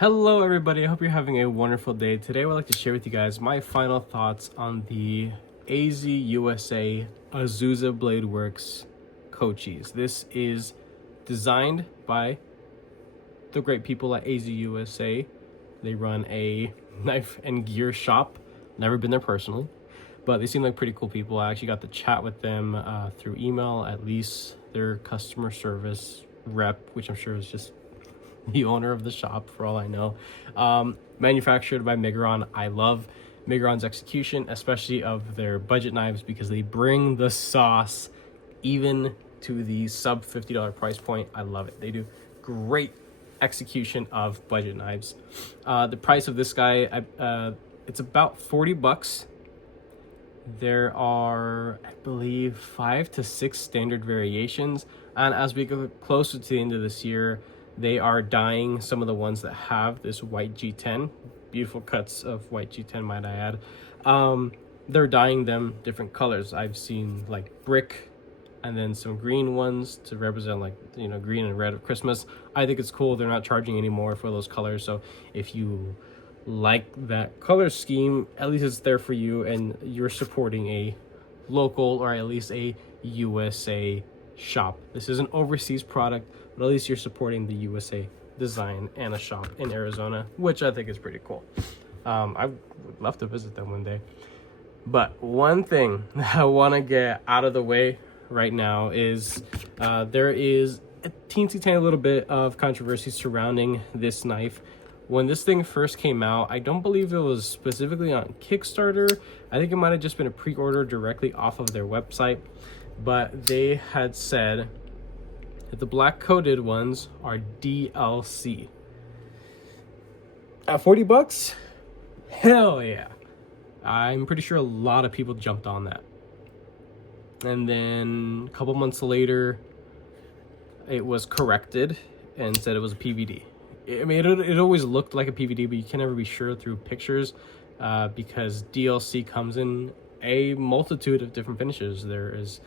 Hello everybody, I hope you're having a wonderful day. Today I would like to share with you guys my final thoughts on the AZ USA Azusa Blade Works Coaches. This is designed by the great people at AZ USA. They run a knife and gear shop. Never been there personally, but they seem like pretty cool people. I actually got to chat with them through email, at least their customer service rep, which I'm sure is just the owner of the shop for all I know. Manufactured by Migron. I love Migron's execution, especially of their budget knives, because they bring the sauce even to the sub $50 price point. I love it. They do great execution of budget knives. The price of this guy, it's about $40. There are, I believe, 5 to 6 standard variations, and as we go closer to the end of this year, they are dyeing some of the ones that have this white G10. Beautiful cuts of white G10, might I add. They're dyeing them different colors. I've seen like brick and then some green ones to represent, like, green and red of Christmas. I think it's cool. They're not charging anymore for those colors. So if you like that color scheme, at least it's there for you, and you're supporting a local, or at least a USA shop. This is an overseas product, but at least you're supporting the USA design and a shop in Arizona, which I think is pretty cool. I would love to visit them one day. But one thing I want to get out of the way right now is there is a teensy tiny little bit of controversy surrounding this knife. When this thing first came out, I don't believe it was specifically on Kickstarter. I think it might have just been a pre-order directly off of their website. But they had said that the black coated ones are DLC. At $40? Hell yeah. I'm pretty sure a lot of people jumped on that. And then a couple months later, it was corrected and said it was a PVD. I mean, it always looked like a PVD, but you can never be sure through pictures because DLC comes in a multitude of different finishes. There is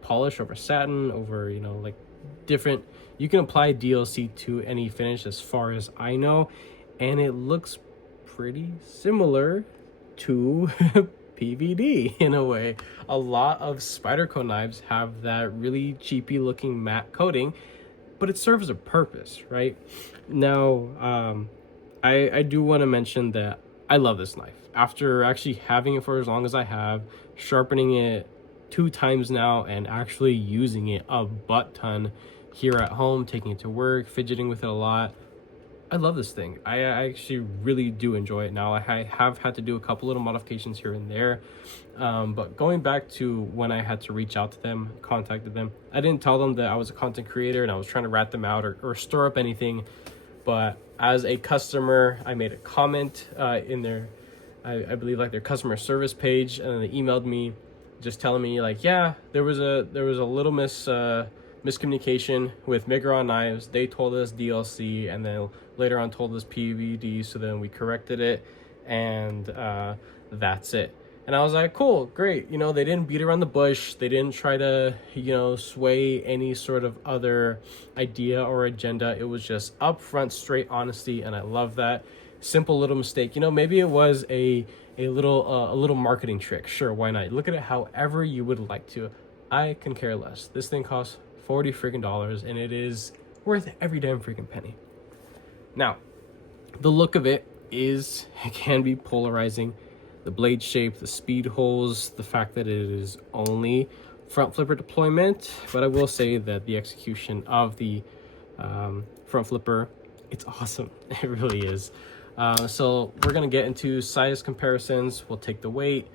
polish over satin, over, like different, you can apply DLC to any finish as far as I know, and it looks pretty similar to PVD in a way. A lot of Spyderco knives have that really cheapy looking matte coating, but it serves a purpose, right? Now, I do want to mention that I love this knife. After actually having it for as long as I have, sharpening it 2 times now, and actually using it a butt ton here at home, taking it to work, fidgeting with it a lot, I love this thing. I actually really do enjoy it now. I have had to do a couple little modifications here and there, but going back to when I had to reach out to them, contacted them, I didn't tell them that I was a content creator and I was trying to rat them out or stir up anything, but as a customer, I made a comment in their, I believe, like their customer service page, and then they emailed me just telling me, like, yeah, there was a little miscommunication with Migron knives. They told us DLC, and then later on told us PVD, so then we corrected it, and that's it. And I was like, cool, great. They didn't beat around the bush. They didn't try to, sway any sort of other idea or agenda. It was just upfront, straight honesty, and I love that. Simple little mistake. Maybe it was a little marketing trick. Sure, why not? Look at it however you would like to. I can care less. This thing costs $40 freaking, and it is worth every damn freaking penny. Now, the look of it can be polarizing. The blade shape, the speed holes, the fact that it is only front flipper deployment, but I will say that the execution of the front flipper, it's awesome. It really is. So we're gonna get into size comparisons. We'll take the weight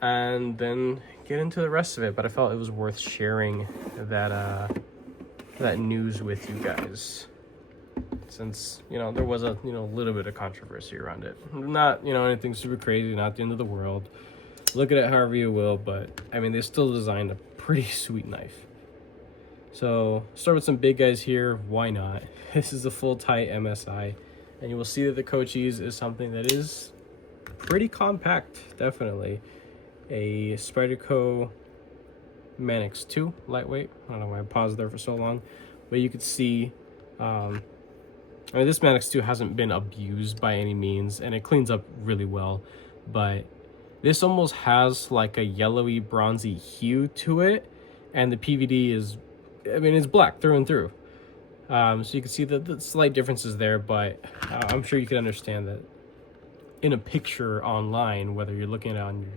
and then get into the rest of it. But I felt it was worth sharing that news with you guys, since there was a little bit of controversy around it. Not anything super crazy, not the end of the world. Look at it however you will, but I mean, they still designed a pretty sweet knife. So start with some big guys here. Why not? This is a full tight MSI, and you will see that the Cochise is something that is pretty compact. Definitely a Spyderco Manix 2 lightweight. I don't know why I paused there for so long, but you could see I mean, this Maddox 2 hasn't been abused by any means, and it cleans up really well, but this almost has like a yellowy, bronzy hue to it, and the PVD is, I mean, it's black through and through. So you can see the slight differences there, but I'm sure you can understand that in a picture online, whether you're looking at it on your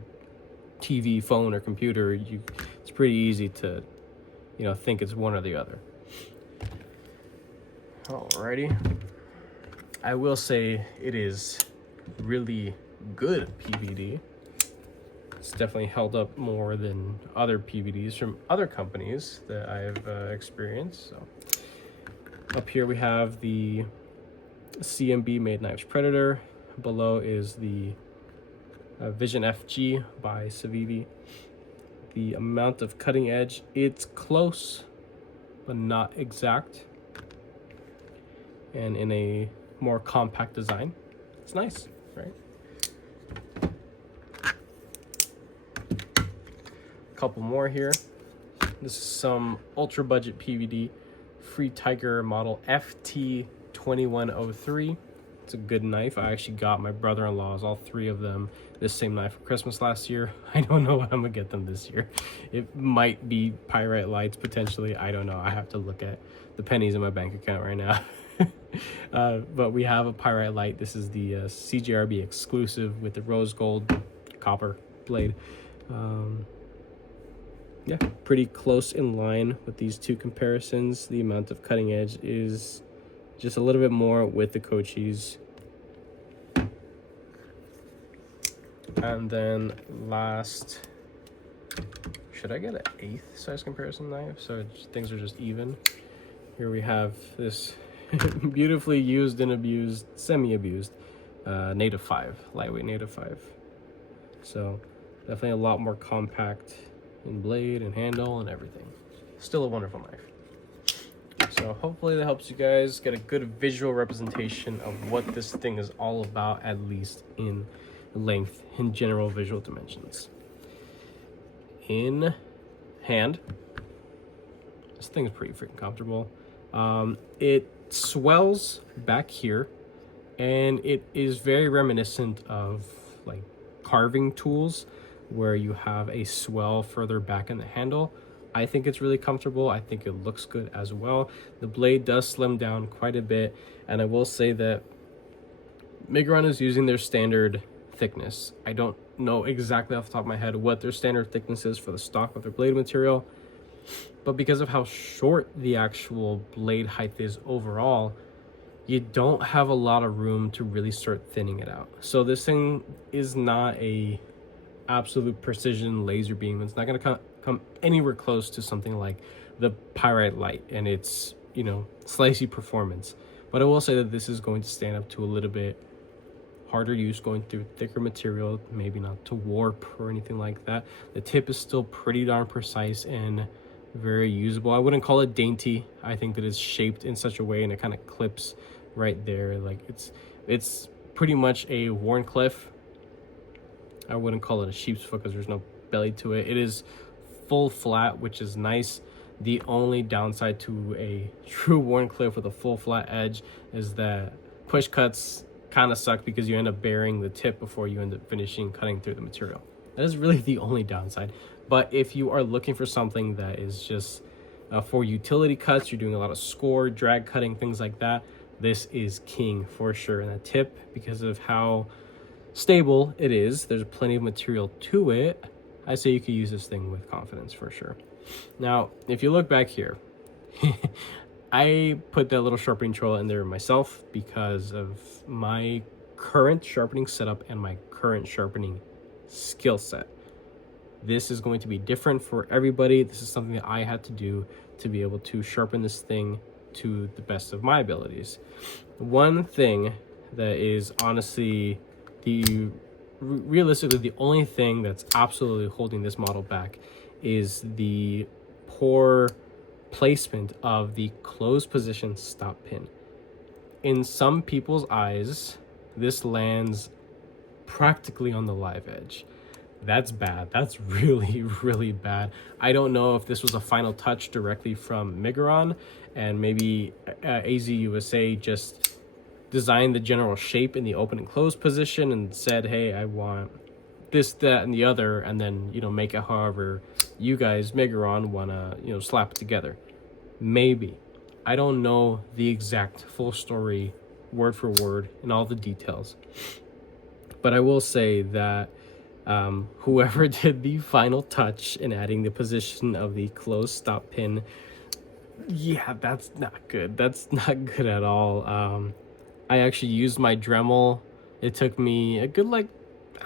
TV, phone, or computer, it's pretty easy to, think it's one or the other. Alrighty. I will say it is really good PVD. It's definitely held up more than other PVDs from other companies that I've experienced. So up here we have the CMB Made Knives Predator. Below is the Vision FG by Civivi. The amount of cutting edge, it's close, but not exact. And in a more compact design, it's nice, right? A couple more here. This is some ultra budget PVD, Free Tiger model FT2103. It's a good knife. I actually got my brother-in-law's, all three of them, this same knife for Christmas last year. I don't know what I'm gonna get them this year. It might be Pyrite lights potentially. I don't know. I have to look at the pennies in my bank account right now. But we have a Pyrite light. This is the CJRB exclusive with the rose gold copper blade. Yeah, pretty close in line with these two comparisons. The amount of cutting edge is just a little bit more with the Kochis. And then last, should I get an 8th size comparison knife so things are just even? Here we have this beautifully used and abused, semi-abused Native 5, lightweight Native 5. So definitely a lot more compact in blade and handle and everything. Still a wonderful knife. So hopefully that helps you guys get a good visual representation of what this thing is all about, at least in length and general visual dimensions. In hand, this thing is pretty freaking comfortable. It swells back here, and it is very reminiscent of like carving tools where you have a swell further back in the handle. I think it's really comfortable. I think it looks good as well. The blade does slim down quite a bit, and I will say that Migron is using their standard thickness. I don't know exactly off the top of my head what their standard thickness is for the stock of their blade material, but because of how short the actual blade height is overall, you don't have a lot of room to really start thinning it out. So this thing is not a absolute precision laser beam. It's not going to come anywhere close to something like the Pyrite Light and its, slicey performance. But I will say that this is going to stand up to a little bit harder use, going through thicker material, maybe not to warp or anything like that. The tip is still pretty darn precise and very usable. I wouldn't call it dainty. I think that it's shaped in such a way and it kind of clips right there. Like it's pretty much a Wharncliffe. I wouldn't call it a sheep's foot because there's no belly to it. It is full flat, which is nice. The only downside to a true Wharncliffe with a full flat edge is that push cuts kind of suck because you end up burying the tip before you end up finishing cutting through the material. That is really the only downside. But if you are looking for something that is just for utility cuts, you're doing a lot of score, drag cutting, things like that, this is king for sure. And the tip, because of how stable it is, there's plenty of material to it, I say you could use this thing with confidence for sure. Now, if you look back here, I put that little sharpening tool in there myself because of my current sharpening setup and my current sharpening skill set. This is going to be different for everybody. This is something that I had to do to be able to sharpen this thing to the best of my abilities. One thing that is honestly realistically the only thing that's absolutely holding this model back is the poor placement of the closed position stop pin. In some people's eyes, this lands practically on the live edge. That's bad. That's really, really bad. I don't know if this was a final touch directly from Migron and maybe AZ USA just designed the general shape in the open and close position and said, hey, I want this, that, and the other, and then, you know, make it however you guys, Megaron, want to, you know, slap it together. Maybe. I don't know the exact full story, word for word, and all the details. But I will say that whoever did the final touch in adding the position of the closed stop pin, yeah, that's not good. That's not good at all. I actually used my Dremel. It took me a good, like,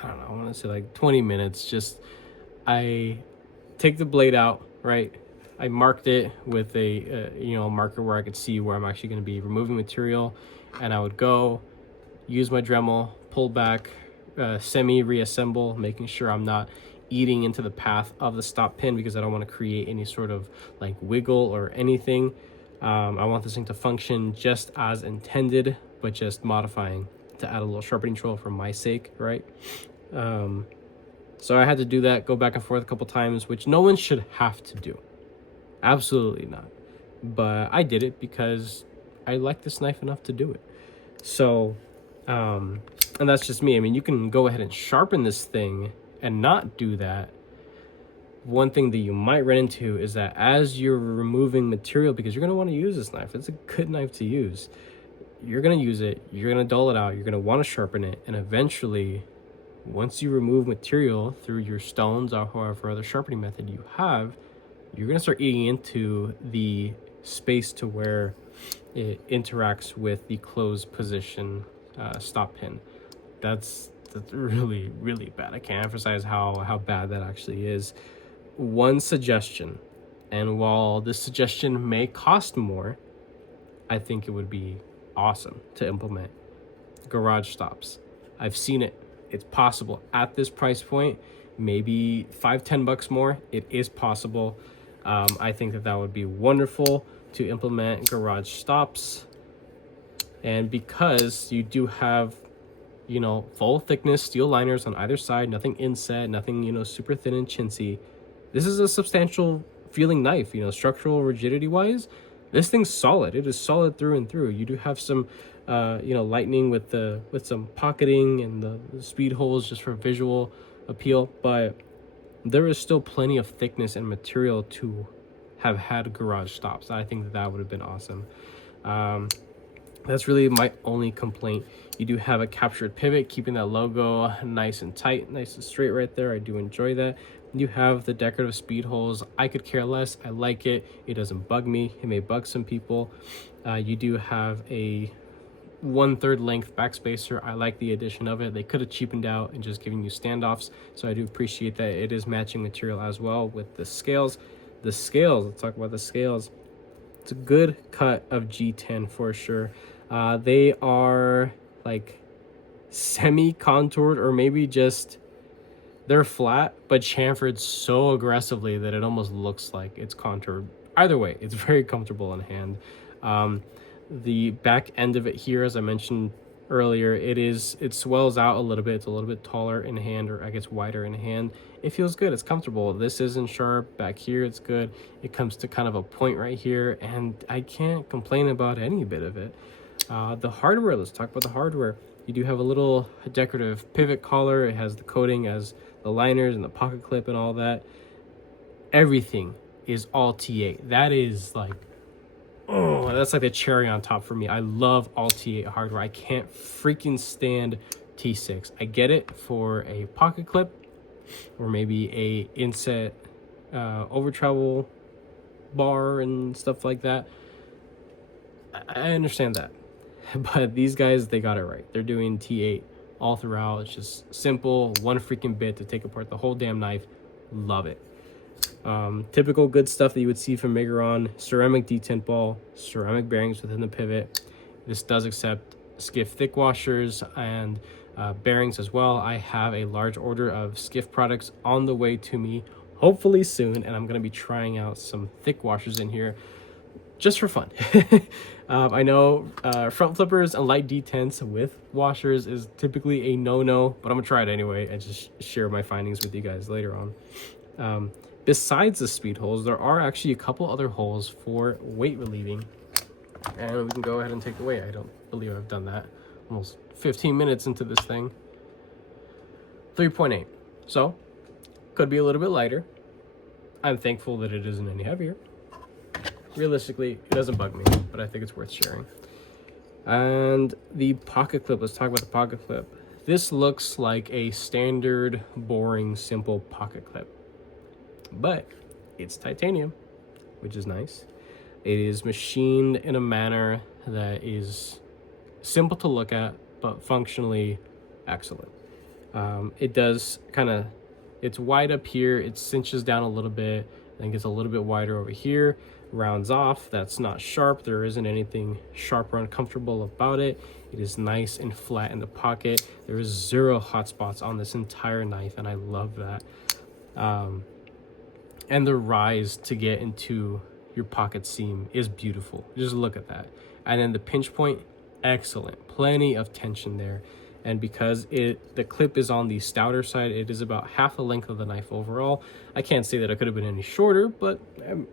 I don't know, I want to say like 20 minutes. Just, I take the blade out, right? I marked it with a, you know, marker where I could see where I'm actually going to be removing material. And I would go, use my Dremel, pull back, semi-reassemble, making sure I'm not eating into the path of the stop pin because I don't want to create any sort of like wiggle or anything. I want this thing to function just as intended, but just modifying to add a little sharpening tool for my sake, right? So I had to do that, go back and forth a couple times, which no one should have to do. Absolutely not. But I did it because I like this knife enough to do it. So, and that's just me. I mean, you can go ahead and sharpen this thing and not do that. One thing that you might run into is that as you're removing material, because you're going to want to use this knife, it's a good knife to use. You're going to use it, you're going to dull it out, you're going to want to sharpen it, and eventually, once you remove material through your stones or however other sharpening method you have, you're going to start eating into the space to where it interacts with the closed position stop pin. That's really, really bad. I can't emphasize how bad that actually is. One suggestion, and while this suggestion may cost more, I think it would be awesome to implement garage stops. I've seen it. It's possible at this price point, maybe $5-10 more. It is possible. I think that would be wonderful to implement garage stops. And because you do have, you know, full thickness steel liners on either side, nothing inset, nothing, you know, super thin and chintzy. This is a substantial feeling knife, you know, structural rigidity wise. This thing's solid. It is solid through and through. You do have some, you know, lightening with some pocketing and the speed holes just for visual appeal, but there is still plenty of thickness and material to have had garage stops. I think that would have been awesome. That's really my only complaint. You do have a captured pivot, keeping that logo nice and tight, nice and straight right there. I do enjoy that. You have the decorative speed holes. I could care less. I like it. It doesn't bug me. It may bug some people. You do have a 1/3 length backspacer. I like the addition of it. They could have cheapened out and just giving you standoffs. So I do appreciate that it is matching material as well with the scales. The scales, let's talk about the scales. It's a good cut of G10 for sure. They are like semi-contoured, or maybe just they're flat but chamfered so aggressively that it almost looks like it's contoured. Either way, it's very comfortable in hand. The back end of it here, as I mentioned earlier, it swells out a little bit. It's a little bit taller in hand, or I guess wider in hand. It feels good. It's comfortable. This isn't sharp. Back here, it's good. It comes to kind of a point right here, and I can't complain about any bit of it. The hardware, let's talk about the hardware. You do have a little decorative pivot collar. It has the coating as the liners and the pocket clip and all that. Everything is all T8. That is like, oh, that's like the cherry on top for me. I love all T8 hardware. I can't freaking stand T6. I get it for a pocket clip or maybe a inset over travel bar and stuff like that. I understand that. But these guys, they got it right. They're doing T8 all throughout. It's just simple, one freaking bit to take apart the whole damn knife. Love it. Typical good stuff that you would see from Megaron. Ceramic detent ball, ceramic bearings within the pivot. This does accept skiff thick washers and bearings as well. I have a large order of skiff products on the way to me, hopefully soon, and I'm going to be trying out some thick washers in here just for fun. I know front flippers and light detents with washers is typically a no-no, but I'm gonna try it anyway and just share my findings with you guys later on. Besides the speed holes, there are actually a couple other holes for weight relieving, and we can go ahead and take the weight. I don't believe I've done that. almost 15 minutes into this thing. 3.8. So, could be a little bit lighter. I'm thankful that it isn't any heavier. Realistically, it doesn't bug me, but I think it's worth sharing. And the pocket clip, let's talk about the pocket clip. This looks like a standard, boring, simple pocket clip, but it's titanium, which is nice. It is machined in a manner that is simple to look at, but functionally excellent. It does it's wide up here, it cinches down a little bit, then gets a little bit wider over here, rounds off. That's not sharp. There isn't anything sharp or uncomfortable about it. It is nice and flat in the pocket. There is 0 hot spots on this entire knife, and I love that. And the rise to get into your pocket seam is beautiful. Just look at that. And then the pinch point, excellent. Plenty of tension there. And because the clip is on the stouter side, it is about half the length of the knife overall. I can't say that it could have been any shorter, but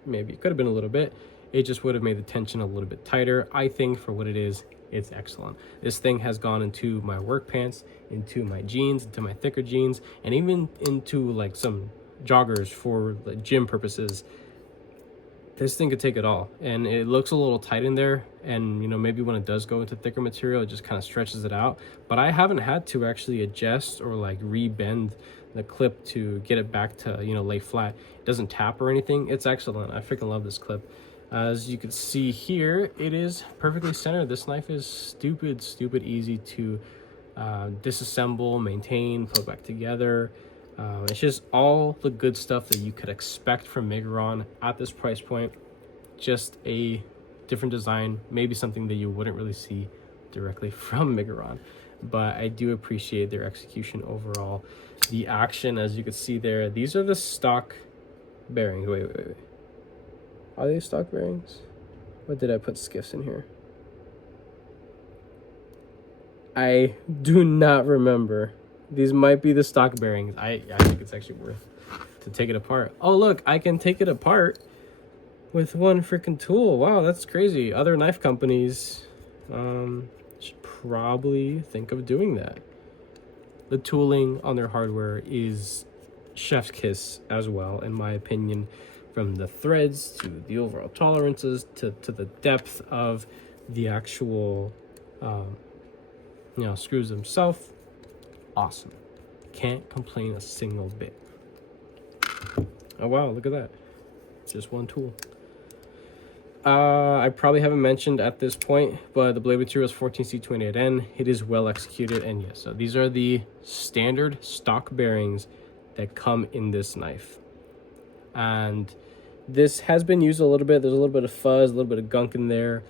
maybe it could have been a little bit. It just would have made the tension a little bit tighter. I think for what it is, it's excellent. This thing has gone into my work pants, into my jeans, into my thicker jeans, and even into like some joggers for like gym purposes. This thing could take it all, and it looks a little tight in there, and maybe when it does go into thicker material, it just kind of stretches it out. But I haven't had to actually adjust or like re-bend the clip to get it back to lay flat. It doesn't tap or anything. It's excellent. I freaking love this clip. As you can see here, it is perfectly centered. This knife is stupid easy to disassemble, maintain, put back together. It's just all the good stuff that you could expect from Migron at this price point. Just a different design, maybe something that you wouldn't really see directly from Migron, but I do appreciate their execution overall. The action, as you can see there, these are the stock bearings. Wait. Are they stock bearings? Or did I put skiffs in here? I do not remember. These might be the stock bearings. I think it's actually worth to take it apart. Oh, look, I can take it apart with one freaking tool. Wow, that's crazy. Other knife companies should probably think of doing that. The tooling on their hardware is chef's kiss as well, in my opinion, from the threads to the overall tolerances to the depth of the actual screws themselves. Awesome. Can't complain a single bit. Oh wow, look at that. Just one tool. I probably haven't mentioned at this point, but the blade material is 14C28N. It is well executed, and yes, so these are the standard stock bearings that come in this knife. And this has been used a little bit. There's a little bit of fuzz, a little bit of gunk in there,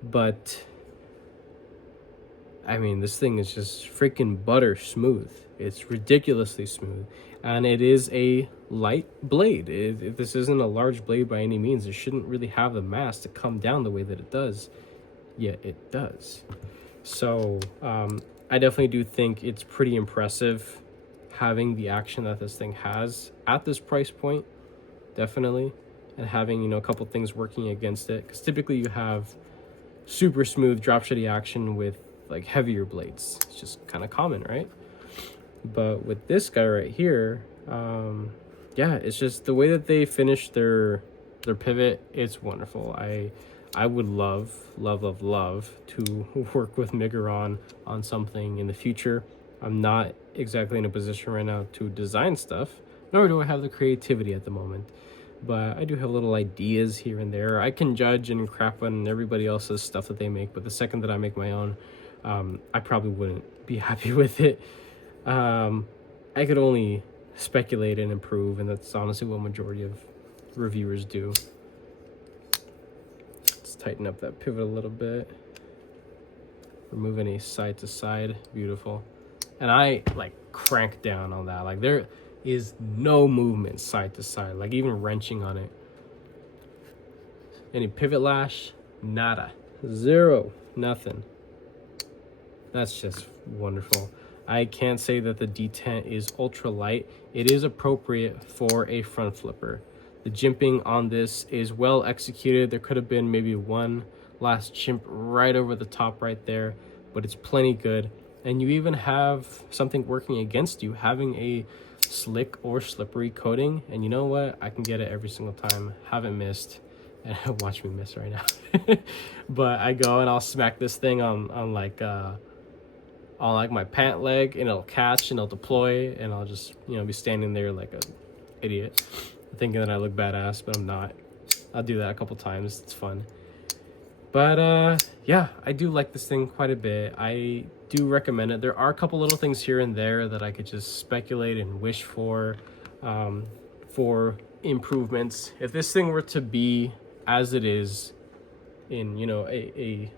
but I mean, this thing is just freaking butter smooth. It's ridiculously smooth. And it is a light blade. This isn't a large blade by any means. It shouldn't really have the mass to come down the way that it does. Yet it does. So I definitely do think it's pretty impressive having the action that this thing has at this price point. Definitely. And having, a couple things working against it. Because typically you have super smooth drop shitty action with like heavier blades. It's just kind of common, right? But with this guy right here, yeah, it's just the way that they finish their pivot. It's wonderful. I would love to work with Migron on something in the future. I'm not exactly in a position right now to design stuff, nor do I have the creativity at the moment. But I do have little ideas here and there. I can judge and crap on everybody else's stuff that they make, but the second that I make my own, I probably wouldn't be happy with it. I could only speculate and improve, and that's honestly what majority of reviewers do. Let's tighten up that pivot a little bit. Remove any side to side. Beautiful. And I like crank down on that. Like there is no movement side to side, like even wrenching on it. Any pivot lash? Nada. Zero. Nothing. That's just wonderful. I can't say that the detent is ultra light. It is appropriate for a front flipper. The jimping on this is well executed. There could have been maybe one last chimp right over the top right there, but it's plenty good. And you even have something working against you, having a slick or slippery coating. And you know what? I can get it every single time. Haven't missed. And watch me miss right now. But I go and I'll smack this thing on like my pant leg, and it'll catch and it'll deploy, and I'll just, you know, be standing there like a idiot thinking that I look badass, but I'm not. I'll do that a couple times. It's fun. But yeah, I do like this thing quite a bit. I do recommend it. There are a couple little things here and there that I could just speculate and wish for improvements. If this thing were to be as it is in, you know, you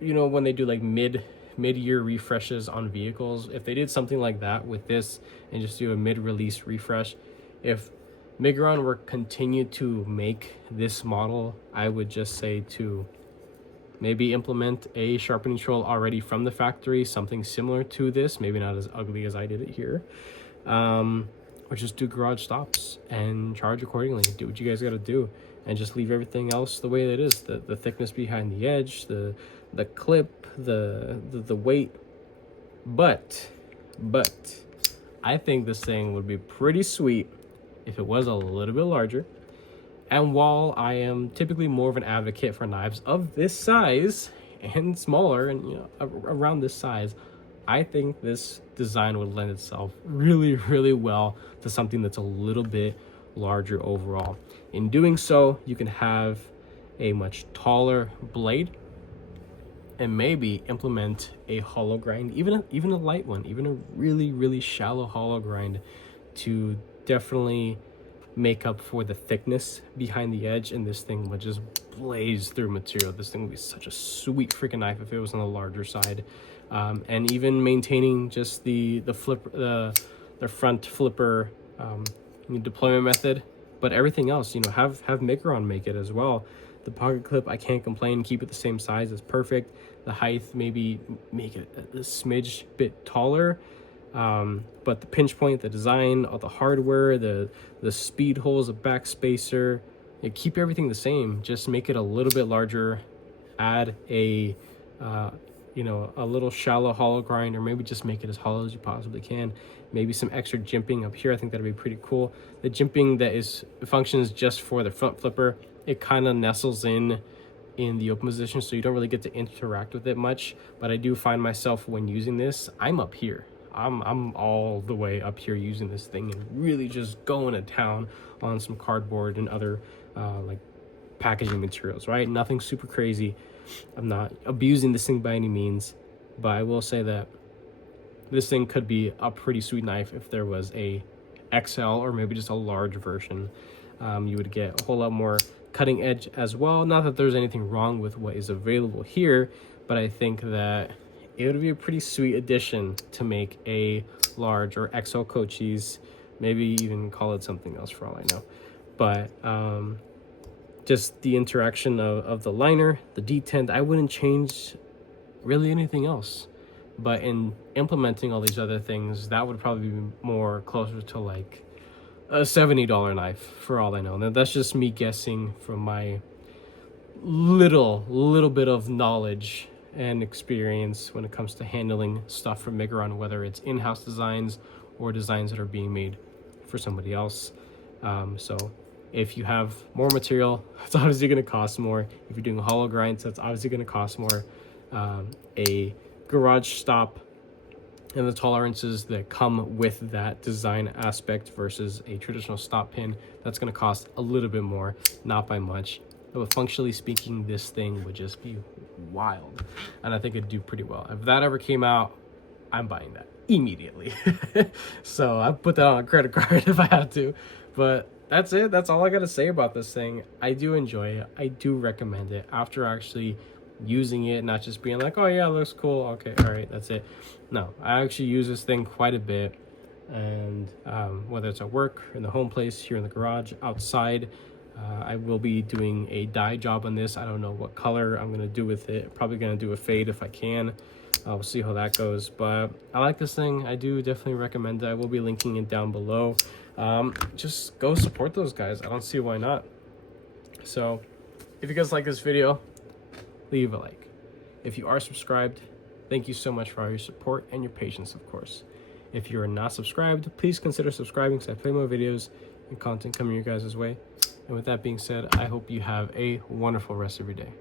know, when they do like mid-year refreshes on vehicles, if they did something like that with this and just do a mid-release refresh, if Migron were continue to make this model, I would just say to maybe implement a sharpening tool already from the factory, something similar to this, maybe not as ugly as I did it here, or just do garage stops and charge accordingly. Do what you guys got to do, and just leave everything else the way that it is. The thickness behind the edge, the clip, the weight. But I think this thing would be pretty sweet if it was a little bit larger. And while I am typically more of an advocate for knives of this size and smaller, and you know, around this size, I think this design would lend itself really, really well to something that's a little bit larger overall. In doing so, you can have a much taller blade, and maybe implement a hollow grind, even a light one, even a really, really shallow hollow grind, to definitely make up for the thickness behind the edge, and this thing would just blaze through material. This thing would be such a sweet freaking knife if it was on the larger side. And even maintaining just the front flipper deployment method, but everything else, you know, have Micron make it as well. The pocket clip, I can't complain. Keep it the same size. It's perfect. The height, maybe make it a smidge bit taller. But the pinch point, the design, all the hardware, the speed holes, the back spacer, keep everything the same. Just make it a little bit larger. Add a you know, a little shallow hollow grind, or maybe just make it as hollow as you possibly can. Maybe some extra jimping up here. I think that'd be pretty cool. The jimping that functions just for the front flipper, it kind of nestles in the open position, so you don't really get to interact with it much. But I do find myself, when using this, I'm up here. I'm all the way up here using this thing and really just going to town on some cardboard and other like packaging materials, right? Nothing super crazy. I'm not abusing this thing by any means, but I will say that this thing could be a pretty sweet knife if there was a XL or maybe just a large version. You would get a whole lot more cutting edge as well. Not that there's anything wrong with what is available here, but I think that it would be a pretty sweet addition to make a large or XL Cochise, maybe even call it something else for all I know. But just the interaction of the liner, the detent, I wouldn't change really anything else. But in implementing all these other things, that would probably be more closer to like a $70 knife for all I know. Now that's just me guessing from my little bit of knowledge and experience when it comes to handling stuff from Migron, whether it's in-house designs or designs that are being made for somebody else. So if you have more material, it's obviously going to cost more. If you're doing hollow grinds, that's obviously going to cost more. A garage stop and the tolerances that come with that design aspect versus a traditional stop pin, that's going to cost a little bit more, not by much. But functionally speaking, this thing would just be wild, and I think it'd do pretty well. If that ever came out, I'm buying that immediately. So I put that on a credit card if I have to. But that's it. That's all I got to say about this thing. I do enjoy it. I do recommend it after actually using it, not just being like, oh yeah, it looks cool, okay, all right, that's it. No, I actually use this thing quite a bit, and whether it's at work, in the home place, here in the garage, outside, I will be doing a dye job on this. I don't know what color I'm going to do with it. Probably going to do a fade if I can. We'll see how that goes. But I like this thing. I do definitely recommend it. I will be linking it down below. Just go support those guys. I don't see why not. So if you guys like this video, leave a like. If you are subscribed, thank you so much for all your support and your patience, of course. If you are not subscribed, please consider subscribing because I play more videos and content coming your guys' way. And with that being said, I hope you have a wonderful rest of your day.